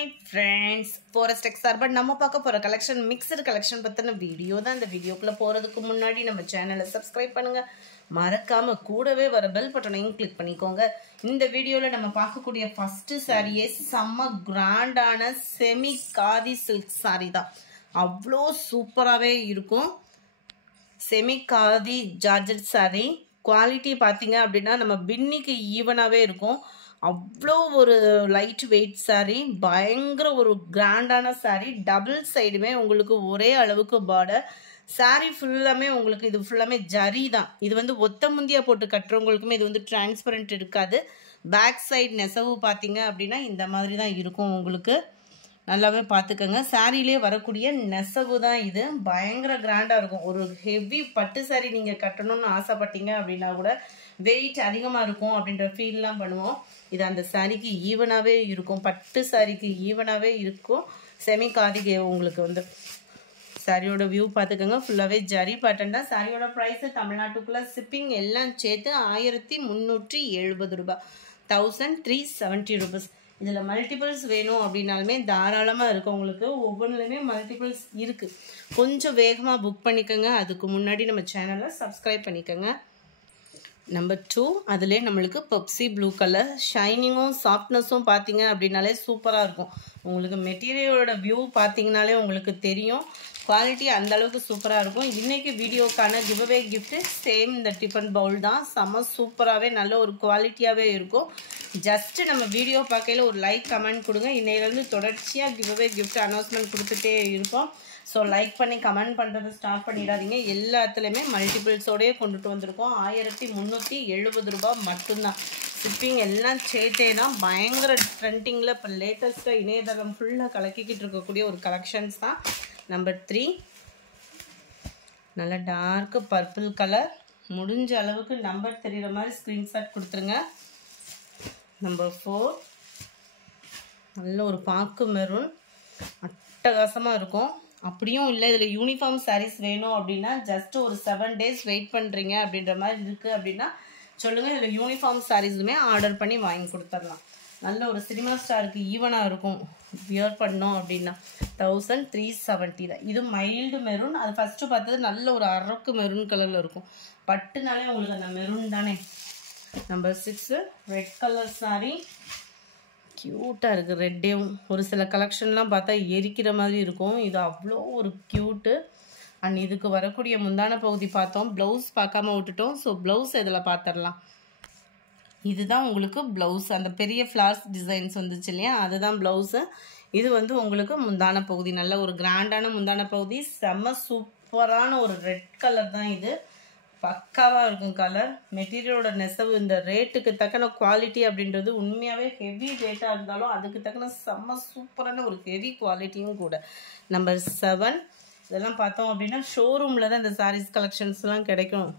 Hi friends, Forest XR but நம்ம பார்க்க போற collection mixed collection பத்தின வீடியோ தான். இந்த வீடியோக்குள்ள போறதுக்கு முன்னாடி நம்ம சேனலை சப்ஸ்கிரைப் பண்ணுங்க. மறக்காம கூடவே வர பெல் பட்டனையும் கிளிக் பண்ணிக்கோங்க. இந்த வீடியோல நம்ம பார்க்கக்கூடிய ஃபர்ஸ்ட் சாரியே செம்ம கிராண்டான செமி காதி சில்க் சாரி தான். அவ்வளோ சூப்பராகவே இருக்கும். Semi khadi georgette sorry quality பார்த்தீங்க அப்படின்னா நம்ம பின்னிக்கு ஈவனாகவே இருக்கும். அவ்வளோ ஒரு லைட் வெயிட் சாரி, பயங்கர ஒரு கிராண்டான சாரி. டபுள் சைடுமே உங்களுக்கு ஒரே அளவுக்கு பார்டர். சாரி ஃபுல்லாமே உங்களுக்கு இது ஃபுல்லாமே ஜரி தான். இது வந்து ஒத்த முந்தியா போட்டு கட்டுறவங்களுக்குமே இது வந்து டிரான்ஸ்பரண்ட் இருக்காது. பேக் சைடு நெசவு பார்த்தீங்க அப்படின்னா இந்த மாதிரி தான் இருக்கும். உங்களுக்கு நல்லாவே பார்த்துக்கோங்க. சாரிலே வரக்கூடிய நெசவு தான் இது. பயங்கர கிராண்டாக இருக்கும். ஒரு ஹெவி பட்டு சாரி நீங்கள் கட்டணும்னு ஆசைப்பட்டீங்க அப்படின்னா கூட வெயிட் அதிகமாக இருக்கும் அப்படின்ற ஃபீல்லாம் பண்ணுவோம். இது அந்த சாரிக்கு ஈவனாகவே இருக்கும். பட்டு சாரிக்கு ஈவனாகவே இருக்கும். செமி காதிக்கு உங்களுக்கு வந்து சாரியோட வியூ பார்த்துக்கோங்க. ஃபுல்லாகவே ஜரி பேட்டர்ன் தான். சாரியோட ப்ரைஸு தமிழ்நாட்டுக்குள்ளே ஷிப்பிங் எல்லாம் சேர்த்து 1370 ரூபாய், 1370 rupees. இதில் மல்டிபிள்ஸ் வேணும் அப்படின்னாலுமே தாராளமாக இருக்குது. உங்களுக்கு ஒவ்வொன்றுலையுமே மல்டிபிள்ஸ் இருக்குது. கொஞ்சம் வேகமாக புக் பண்ணிக்கோங்க. அதுக்கு முன்னாடி நம்ம சேனலை சப்ஸ்கிரைப் பண்ணிக்கோங்க. நம்பர் 2 அதிலே நம்மளுக்கு பெப்சி ப்ளூ கலர். ஷைனிங்கும் சாஃப்ட்னஸும் பார்த்தீங்க அப்படின்னாலே சூப்பராக இருக்கும். உங்களுக்கு மெட்டீரியலோட வியூ பார்த்தீங்கனாலே உங்களுக்கு தெரியும். குவாலிட்டி அந்தளவுக்கு சூப்பராக இருக்கும். இன்றைக்கி வீடியோக்கான கிவ்அவே கிஃப்ட்டு சேம் இந்த டிஃபன் பவுல் தான். செம்ம சூப்பராகவே நல்ல ஒரு குவாலிட்டியாகவே இருக்கும். ஜஸ்ட்டு நம்ம வீடியோ பார்க்கையில் ஒரு லைக் கமெண்ட் கொடுங்க. இன்னையிலேருந்து தொடர்ச்சியாக கிவ்அவே கிஃப்ட் அனௌன்ஸ்மெண்ட் கொடுத்துட்டே இருப்போம். ஸோ லைக் பண்ணி கமெண்ட் பண்ணுறது ஸ்டார்ட் பண்ணிடாதீங்க. எல்லாத்துலேயுமே மல்டிபிள்ஸோடையே கொண்டுட்டு வந்திருக்கோம். 1370 ரூபாய் மட்டும்தான். ஷிப்பிங் எல்லாம் சேர்த்தே தான். பயங்கர ட்ரெண்டிங்கில் இப்போ லேட்டஸ்ட்டாக இணையதளம் ஃபுல்லாக கலக்கிக்கிட்டு இருக்கக்கூடிய ஒரு கலெக்ஷன்ஸ் தான். நம்பர் 3 நல்ல டார்க்கு பர்பிள் கலர். முடிஞ்ச அளவுக்கு நம்பர் தெரிகிற மாதிரி ஸ்க்ரீன்ஷாட் கொடுத்துருங்க. நம்பர் 4 நல்ல ஒரு பாக்கு மெரூன். அட்டகாசமாக இருக்கும். அப்படியும் இல்லை இதில் யூனிஃபார்ம் சாரீஸ் வேணும் அப்படின்னா ஜஸ்ட் ஒரு 7 days வெயிட் பண்ணுறீங்க அப்படின்ற மாதிரி இருக்குது அப்படின்னா சொல்லுங்கள். இதில் யூனிஃபார்ம் சாரீஸுமே ஆர்டர் பண்ணி வாங்கி கொடுத்துடலாம். நல்ல ஒரு சினிமா ஸ்டாருக்கு ஈவனாக இருக்கும். வியர் பண்ணோம் அப்படின்னா 1370 தான். இது மைல்டு மெரூன். அது ஃபஸ்ட்டு பார்த்தது நல்ல ஒரு அரக்கு மெரூன் கலரில் இருக்கும். பட்டுனாலே உங்களுக்கு அந்த மெரூன் தானே. Number 6 red colour sari. க்யூட்டாக இருக்குது. ரெட்டேவும் ஒரு சில கலெக்ஷன்லாம் பார்த்தா எரிக்கிற மாதிரி இருக்கும். இது அவ்வளோ ஒரு க்யூட்டு. அண்ட் இதுக்கு வரக்கூடிய முந்தான பகுதி பார்த்தோம். ப்ளவுஸ் பார்க்காம விட்டுட்டோம். ஸோ ப்ளவுஸ் இதில் பார்த்துடலாம். இதுதான் உங்களுக்கு ப்ளவுஸ். அந்த பெரிய ஃப்ளார்ஸ் டிசைன்ஸ் வந்துச்சு இல்லையா, அதுதான் ப்ளவுஸு. இது வந்து உங்களுக்கு முந்தான பகுதி. நல்ல ஒரு கிராண்டான முந்தான பகுதி. செம்ம சூப்பரான ஒரு ரெட் கலர் தான் இது. பக்காவாக இருக்கும் கலர். மெட்டீரியலோட நெசவு இந்த ரேட்டுக்கு தக்கன குவாலிட்டி அப்படின்றது உண்மையாகவே ஹெவி ரேட்டாக இருந்தாலும் அதுக்கு தக்கன செம்ம சூப்பரான ஒரு ஹெவி குவாலிட்டியும் கூட. நம்பர் 7 இதெல்லாம் பார்த்தோம் அப்படின்னா ஷோரூமில் தான் இந்த சாரீஸ் கலெக்ஷன்ஸ்லாம் கிடைக்கும்.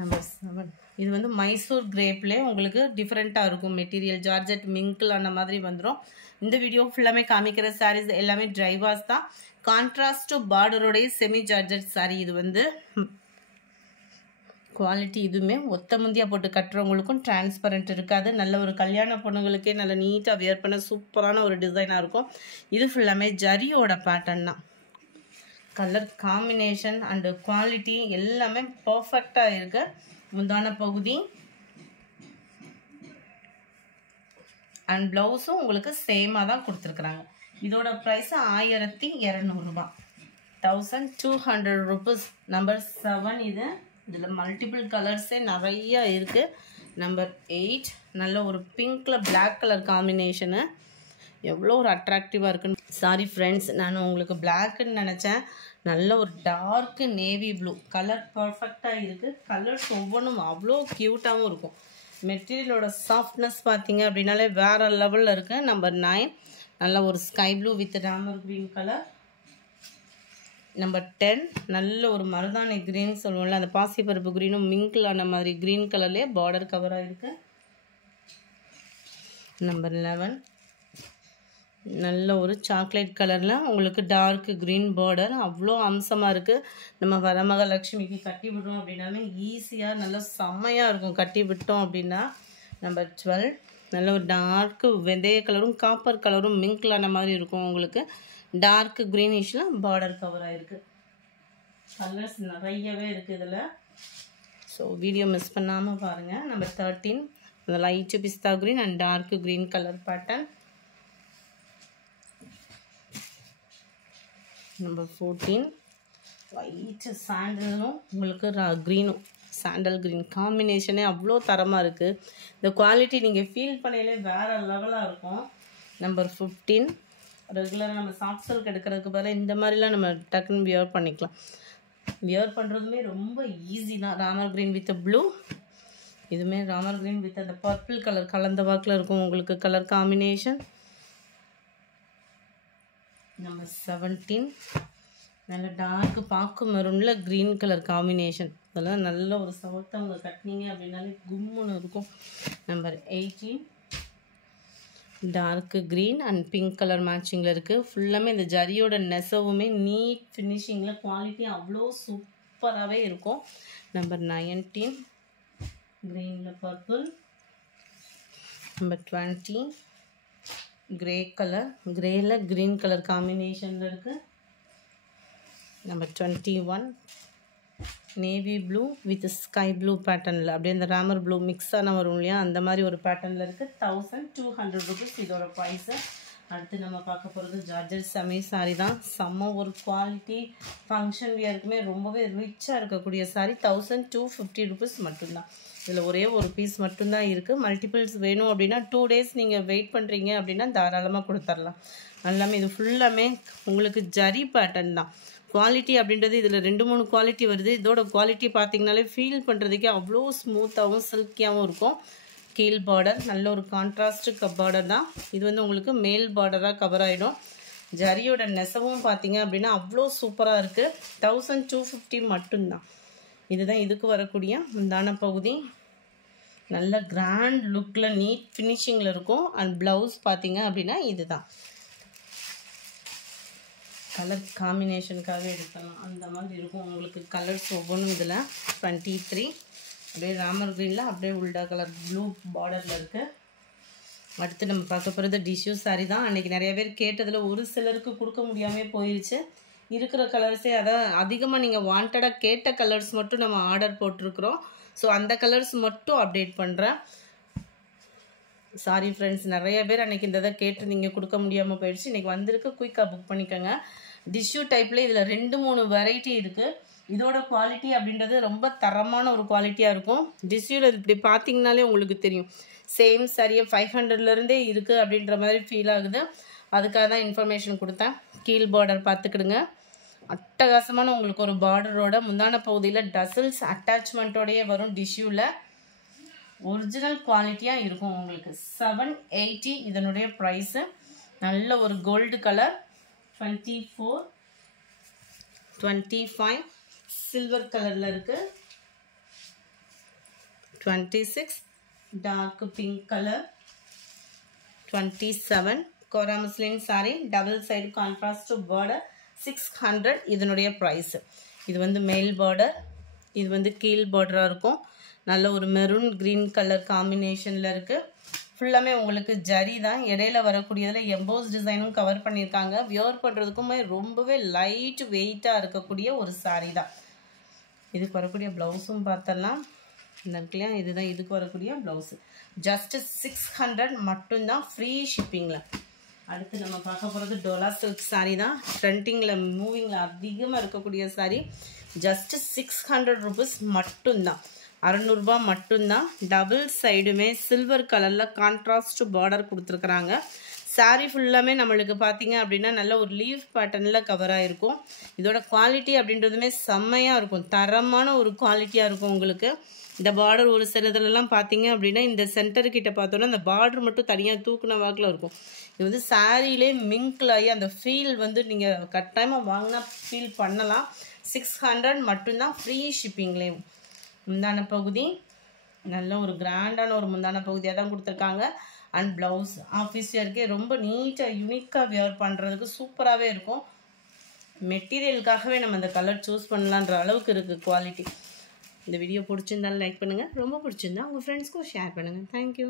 நம்பர் 7 இது வந்து மைசூர் கிரேப்லேயே உங்களுக்கு டிஃப்ரெண்ட்டாக இருக்கும். மெட்டீரியல் ஜார்ஜெட் மிங்கிள் அந்த மாதிரி வந்துடும். இந்த வீடியோ ஃபுல்லாமே காமிக்கிற சாரீஸ் எல்லாமே ட்ரைவாஸ் தான். கான்ட்ராஸ்ட் பார்டரோடைய செமி ஜார்ஜெட் சாரீ. இது வந்து குவாலிட்டி இதுவுமே ஒத்த முந்தியாக போட்டு கட்டுறவங்களுக்கும் டிரான்ஸ்பரண்ட் இருக்காது. நல்ல ஒரு கல்யாண பொண்ணுங்களுக்கே நல்ல நீட்டாக வியர் பண்ண சூப்பரான ஒரு டிசைனாக இருக்கும். இது ஃபுல்லாமே ஜரியோட பேட்டர்ன் தான். கலர் காம்பினேஷன் அண்டு குவாலிட்டி எல்லாமே பர்ஃபெக்டாக இருக்கு. முந்தான பகுதி அண்ட் ப்ளவுஸும் உங்களுக்கு சேமாக தான் கொடுத்துருக்குறாங்க. இதோட ப்ரைஸ் 1200 ரூபாய், 1200 rupees. நம்பர் 7 இது. இதில் மல்டிபிள் கலர்ஸே நிறையா இருக்குது. நம்பர் 8 நல்ல ஒரு பிங்க்கில் பிளாக் கலர் காம்பினேஷனு. எவ்வளோ ஒரு அட்ராக்டிவாக இருக்குன்னு. சாரி ஃப்ரெண்ட்ஸ், நான் உங்களுக்கு பிளாக்குன்னு நினச்சேன். நல்ல ஒரு டார்க்கு நேவி ப்ளூ கலர் பர்ஃபெக்டாக இருக்குது. கலர்ஸ் ஒவ்வொன்றும் அவ்வளோ க்யூட்டாகவும் இருக்கும். மெட்டீரியலோட சாஃப்ட்னஸ் பார்த்தீங்க அப்படின்னாலே வேறு லெவலில் இருக்குது. நம்பர் 9 நல்ல ஒரு sky blue with Ramar green colour. Number 10 நல்ல ஒரு மருதாணி க்ரீன் சொல்லுவோம்ல, அந்த பாசிப்பருப்பு க்ரீனும் மிங்கிள் ஆன மாதிரி க்ரீன் கலர்லேயே பார்டர் கவராக இருக்குது. நம்பர் 11 நல்ல ஒரு சாக்லேட் கலரில் உங்களுக்கு டார்க் க்ரீன் பார்டர். அவ்வளோ அம்சமாக இருக்குது. நம்ம வரமகாலட்சுமிக்கு கட்டி விடுறோம் அப்படின்னாலுமே ஈஸியாக நல்லா செம்மையாக இருக்கும் கட்டி விட்டோம் அப்படின்னா. நம்பர் 12 நல்ல ஒரு டார்க்கு வெந்தய கலரும் காப்பர் கலரும் மிங்க்லான மாதிரி இருக்கும் உங்களுக்கு. டார்க் க்ரீனிஷில் பார்டர் கவர் ஆகிருக்கு. கலர்ஸ் நிறையவே இருக்குது இதில். ஸோ வீடியோ மிஸ் பண்ணாமல் பாருங்கள். நம்பர் 13 அந்த லைட்டு பிஸ்தா green and dark green colour pattern. Number 14 white சாண்டலும் உங்களுக்கு க்ரீனும் சாண்டல் க்ரீன் காம்பினேஷனே அவ்வளோ தரமாக இருக்குது. இந்த குவாலிட்டி நீங்கள் ஃபீல் பண்ணையிலே வேறு லெவலாக இருக்கும். நம்பர் 15 ரெகுலராக நம்ம சாஃப்ட் சில்க் எடுக்கிறதுக்கு பதிலாக இந்த மாதிரிலாம் நம்ம டக்குன்னு வியர் பண்ணிக்கலாம். வியர் பண்ணுறதுமே ரொம்ப ஈஸி தான். ராமர் க்ரீன் வித் ப்ளூ, இதுவுமே ராமர் க்ரீன் வித் அந்த பர்பிள் கலர் கலந்த வாக்கில் இருக்கும் உங்களுக்கு கலர் காம்பினேஷன். நம்பர் 17 நல்ல டார்க் பாக்கு மெரூனில் க்ரீன் கலர் காம்பினேஷன். அதெல்லாம் நல்ல ஒரு சவுத்தவங்க கட்டினீங்க அப்படின்னாலே கும்முன்னு இருக்கும். Number 18 dark green and pink colour மேட்சிங்கில் இருக்குது. ஃபுல்லாமே இந்த ஜரியோட நெசவுமே நீட் ஃபினிஷிங்கில் குவாலிட்டி அவ்வளோ சூப்பராகவே இருக்கும். நம்பர் 19 க்ரீனில் பர்பிள். நம்பர் 20 கிரே கலர், கிரேயில் க்ரீன் கலர் காம்பினேஷனில் இருக்குது. Number 21 navy blue with sky blue பேட்டர்னில் அப்படியே இந்த ராமர் ப்ளூ மிக்ஸான வரும் இல்லையா, அந்த மாதிரி ஒரு பேட்டர்னில் இருக்குது. 1200 ருபீஸ் இதோட ப்ரைஸு. அடுத்து நம்ம பார்க்க போகிறது ஜார்ஜெட் செமி சாரீ தான். செம்ம ஒரு குவாலிட்டி ஃபங்க்ஷன் வியருக்குமே ரொம்பவே ரிச்சாக இருக்கக்கூடிய சாரீ. 1250 ருபீஸ் மட்டும்தான். இதில் ஒரே ஒரு பீஸ் மட்டும்தான் இருக்குது. மல்டிபிள்ஸ் வேணும் அப்படின்னா 2 days நீங்கள் வெயிட் பண்ணுறீங்க அப்படின்னா தாராளமாக கொடுத்துர்லாம். எல்லாமே இது ஃபுல்லாமே உங்களுக்கு ஜரி பேட்டர்ன் தான். குவாலிட்டி அப்படின்றது இதில் 2-3 குவாலிட்டி வருது. இதோட குவாலிட்டி பார்த்திங்கனாலே ஃபீல் பண்ணுறதுக்கே அவ்வளோ ஸ்மூத்தாகவும் சில்கியாகவும் இருக்கும். கீழ் பார்டர் நல்ல ஒரு கான்ட்ராஸ்ட்டு பார்டர் தான். இது வந்து உங்களுக்கு மேல் பார்டராக கவர் ஆகிடும். ஜரியோட நெசவும் பார்த்தீங்க அப்படின்னா அவ்வளோ சூப்பராக இருக்குது. 1250 மட்டும்தான். இதுதான் இதுக்கு வரக்கூடிய முந்தான பகுதி. நல்ல கிராண்ட் லுக்கில் நீட் ஃபினிஷிங்கில் இருக்கும். அண்ட் ப்ளவுஸ் பார்த்தீங்க அப்படின்னா இதுதான். கலர் காம்பினேஷனுக்காக எடுக்கலாம் அந்த மாதிரி இருக்கும் உங்களுக்கு கலர்ஸ் ஒவ்வொன்றும். இதில் 23 அப்படியே ராமர் க்ரீனில் அப்படியே உல்டா கலர் ப்ளூ பார்டரில் இருக்குது. அடுத்து நம்ம பார்க்க போகிறது டிஷ்யூ சாரீ தான். அன்றைக்கி நிறைய பேர் கேட்டதில் ஒரு சிலருக்கு கொடுக்க முடியாமல் போயிடுச்சு. இருக்கிற கலர்ஸே அதான் அதிகமாக நீங்கள் வாண்டடாக கேட்ட கலர்ஸ் மட்டும் நம்ம ஆர்டர் போட்டிருக்கிறோம். ஸோ அந்த கலர்ஸ் மட்டும் அப்டேட் பண்ணுறேன். சாரி ஃப்ரெண்ட்ஸ், நிறைய பேர் அன்றைக்கி இந்த இதை கேட்டு நீங்கள் கொடுக்க முடியாமல் போயிடுச்சு. இன்றைக்கி வந்திருக்கு, குயிக்காக புக் பண்ணிக்கோங்க. டிஷ்யூ டைப்பில் இதில் 2-3 வெரைட்டி இருக்குது. இதோட குவாலிட்டி அப்படின்றது ரொம்ப தரமான ஒரு குவாலிட்டியாக இருக்கும். டிஷ்யூவில் இப்படி பார்த்தீங்கனாலே உங்களுக்கு தெரியும். சேம் சரியே 500லேருந்தே இருக்குது அப்படின்ற மாதிரி ஃபீல் ஆகுது. அதுக்காக தான் இன்ஃபர்மேஷன் கொடுத்தேன். கீழ் பார்டர் பார்த்துக்கிடுங்க. அட்டகாசமான உங்களுக்கு ஒரு பார்டரோட முந்தான பகுதியில் டசல்ஸ் அட்டாச்மெண்ட்டோடையே வரும். டிஷ்யூவில் ஒரிஜினல் குவாலிட்டியாக இருக்கும் உங்களுக்கு. 780 இதனுடைய ப்ரைஸு. நல்ல ஒரு கோல்டு கலர். 24 25 சில்வர் கலரில் இருக்குது. 26 dark pink colour. 27 kora muslin sari double side contrast border. 600 இதனுடைய ப்ரைஸு. இது வந்து மேல் பார்டர், இது வந்து கீழ் பார்டராக இருக்கும். நல்ல ஒரு மெரூன் க்ரீன் கலர் காம்பினேஷனில் இருக்குது. ஃபுல்லாமே உங்களுக்கு ஜரி தான். இடையில வரக்கூடியதில் எம்போஸ் டிசைனும் கவர் பண்ணியிருக்காங்க. வியர் பண்ணுறதுக்குமே ரொம்பவே லைட் வெயிட்டாக இருக்கக்கூடிய ஒரு சாரீ தான். இதுக்கு வரக்கூடிய ப்ளவுஸும் பார்த்தலாம். இந்த இருக்குல்லையா, இதுதான் இதுக்கு வரக்கூடிய ப்ளவுஸு. ஜஸ்ட்டு 600 மட்டும்தான், ஃப்ரீ ஷிப்பிங்கில். அடுத்து நம்ம பார்க்க போகிறது டோலா சில்க் சாரீ தான். ட்ரெண்டிங்கில் மூவிங்கில் அதிகமாக இருக்கக்கூடிய சாரீ. ஜஸ்ட்டு 600 ருபீஸ் மட்டும்தான். 600 ரூபாய் மட்டும்தான். டபுள் சைடுமே சில்வர் கலரில் கான்ட்ராஸ்ட் பார்டர் கொடுத்துருக்குறாங்க. சாரீ ஃபுல்லாமே நம்மளுக்கு பார்த்தீங்க அப்படின்னா நல்ல ஒரு லீவ் பேட்டர்னில் கவர் ஆகிருக்கும். இதோட குவாலிட்டி அப்படின்றதுமே செம்மையாக இருக்கும். தரமான ஒரு குவாலிட்டியாக இருக்கும் உங்களுக்கு. இந்த பார்டர் ஒரு சில இதிலலாம் பார்த்தீங்க அப்படின்னா இந்த சென்டர்கிட்ட பார்த்தோன்னா அந்த பார்டர் மட்டும் தனியாக தூக்குன வாக்கில் இருக்கும். இது வந்து சாரியிலே மிங்கிள் ஆகி அந்த ஃபீல் வந்து நீங்கள் கட்டாயமாக வாங்கினா ஃபீல் பண்ணலாம். 600 மட்டும்தான், ஃப்ரீ ஷிப்பிங்லேயும். முந்தான பகுதி நல்ல ஒரு கிராண்டான ஒரு முந்தான பகுதியாக தான் கொடுத்துருக்காங்க. அண்ட் ப்ளவுஸ் ஆஃபீஸ் வேர்க்கே ரொம்ப நீட்டாக யூனிக்காக வியர் பண்ணுறதுக்கு சூப்பராகவே இருக்கும். மெட்டீரியலுக்காகவே நம்ம அந்த கலர் சூஸ் பண்ணலான்ற அளவுக்கு இருக்குது குவாலிட்டி. இந்த வீடியோ பிடிச்சிருந்தாலும் லைக் பண்ணுங்கள். ரொம்ப பிடிச்சிருந்தா உங்கள் ஃப்ரெண்ட்ஸ்க்கும் ஷேர் பண்ணுங்கள். தேங்க்யூ.